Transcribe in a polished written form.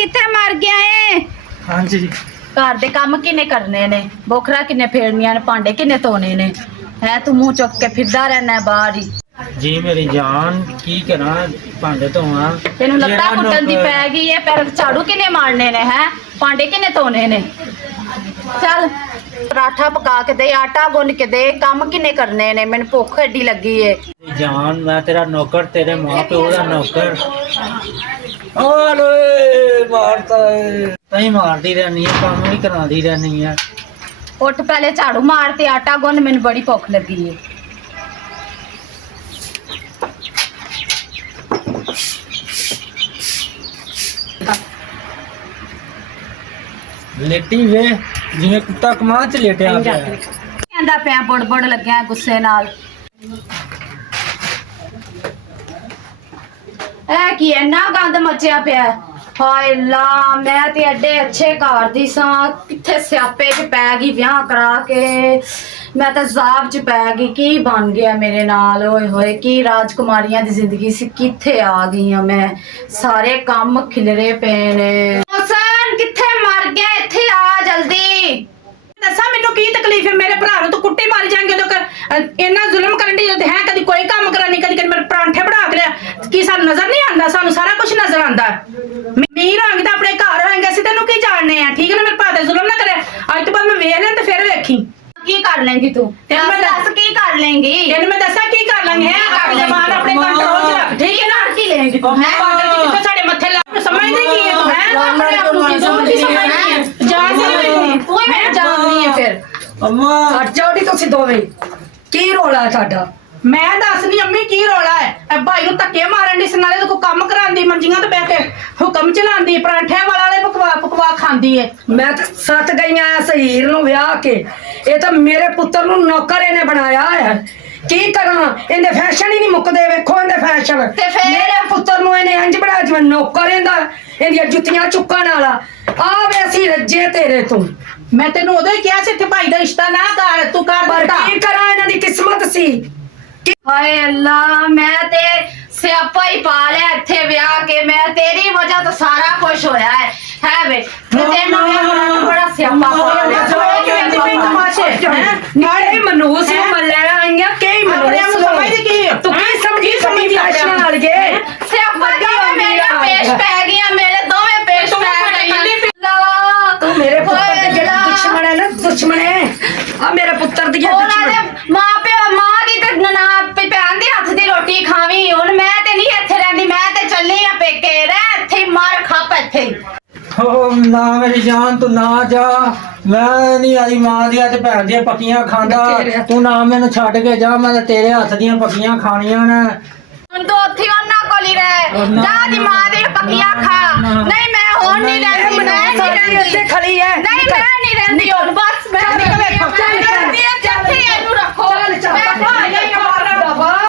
किथे मर गया है? हाँ जी घर दे काम किने करने ने, बोखरा किने फेरनियां ने, भांडे किने धोने ने है? तू मुंह चुक के फिरदा रहना है बाहर ही। जी मेरी जान की करा भांडे धोवा तेनू लत्ता कुटन दी पै गई है, पैर झाड़ू किने मारने ने है, भांडे किने धोने ने? चल पराठा पका के दे, आटा गुन के दे, काम किने करने ने? मैनू भुख एडी लगी है। जान मैं तेरा नौकर, तेरे माँ प्यो का नौकर। अरे मारता है तई मारती रहनी है, काम भी कराती रहनी है। उठ पहले झाड़ू मार ते आटा गुन, मैनू बड़ी भुख लगी है। लेटी वे जिवें कुत्ता कमां च लेटिया पिया। कहंदा पिया बुड़ लग्या गुस्से नाल। ऐ की इन्ना गंद मचिया पिया? हाय ला, मैं ते एडे अच्छे घर दी सां, किथे स्यापे च पै गई ब्याह करा के। मैं तो जाब च पै गई, की बन गया मेरे नाल? ओए होए की राजकुमारियां दी जिंदगी सी, किथे आ गई हां मैं? सारे काम खिलरे पे ने। हसन किथे मर गया? इत्थे आ जल्दी। दसा मैनू की तकलीफ है? मेरे भरा तो कुट्टी मारी जाएंगे तो इन्ना जुल्म करन दी है, कभी कोई काम करानी, कभी मेरे परांठे बना के लिया। की सानू नजर नहीं आंदा? सानू सारा कुछ नजर आंदा। मीर होंगे तो अपने घर होंगे, असं तेनू की जानने हैं? ठीक है ना, मेरे भरा ते जुल्म ना करे। अज तो बाद मैं वेख लिया तो फिर वेखी की कर लेंगी तू? तेन मैं दस की कर लेंगी? तेन मैं दसा की कर लेंगे है? जबान अपने कंट्रोल च रख, ठीक है ना? की लेंगी तू? हैं? जिथे साडे मत्थे ला समझदी की है तू? हैं अपने आप को की समझदी है? जान से तू ही मेरी जान नहीं है फिर। अम्मा हट जाओ नी तुसीं दोवें। की रौला है तुहाडा? मैं दस नहीं अम्मी की रौला है? ए भाई नूं धक्के मारन दी, नाले तो कोई काम करांदी, मंजियां ते बैठ के हुक्म चलांदी, परांठे वाले पकवा खांदी है। मैं तो सत गईयां इस हीर नूं विआह के। ये तो मेरे पुत्तर नूं नौकर इहने बनाया है। की करा? इहदे फैशन ही नहीं मुकदे। वेखो इहदे फैशन। ते फिर? मेरे पुत्तर नूं इहने इंज बनाया जिवें नौकर इहदा, इहदियां जुत्तियां चुक्कण वाला। आ वे असीं रज्जे तेरे तों। मैं तेनू उदों ही कहा सी इत्थे भाई दा रिश्ता ना कर, तू कर पर बता। की करा? इहनां दी किस्मत सी। हाय अल्लाह, मैं ते स्यापा ही पा लिया इत्थे ब्याह के। मैं तेरी वजह तो सारा कुछ होया है वे? मैं तेनों बड़ा स्यापा पा लिया। नाले मनूस नूं मल्लैण आईयां, केई मनूस नूं। समझदी की है? तू की समझी फैशन वाल गए? स्यापा दी मेरे पेश पै गईयां, मेरे दोवें पेश पै गईयां। तू मेरे पुत्तर दे जेड़ा दुश्मन है ना, दुश्मन है आ मेरे पुत्तर दी ਉਹਨਾਂ दुश्मन। ਦੇ ਮਾਂ ਪਿਓ, ਮਾਂ ਦੀ ਤੇ ਭੈਣ ਦੇ ਹੱਥ ਦੀ ਰੋਟੀ ਖਾਵੀਂ। ਹੁਣ ਮੈਂ ਤੇ ਨਹੀਂ ਇੱਥੇ ਰਹਿੰਦੀ, ਮੈਂ ਤੇ ਚੱਲੀ ਆ ਪੇਕੇ। ਰਹਿ ਇੱਥੇ ਹੀ, ਮਾਰ ਖੱਪ ਇੱਥੇ ਹੀ। ओ ना मेरी जान तू ना जा, मैं नहीं आई मां दिया ते भैन दियां पक्कियां खांदा। तू ना मैनू छड्ड के जा, मैं ते तेरे हत्थ दियां पक्कियां खानियां ने। ਹੁਣ ਤੂੰ ਉੱਥੇ ਉਹਨਾਂ ਕੋਲ ਹੀ ਰਹਿ, ਜਾ ਦੀ ਮਾਂ ਦੀ ਪੱਕੀਆਂ ਖਾ। ਨਹੀਂ ਮੈਂ ਹੁਣ ਨਹੀਂ ਰਹਿੰਦੀ, ਮੈਂ ਨਹੀਂ ਰਹਿੰਦੀ। ਇੱਥੇ ਖੜੀ ਹੈ। ਨਹੀਂ ਮੈਂ ਨਹੀਂ ਰਹਿੰਦੀ ਹੁਣ, ਬਸ ਮੈਂ ਨਹੀਂ ਰਹਿੰਦੀ।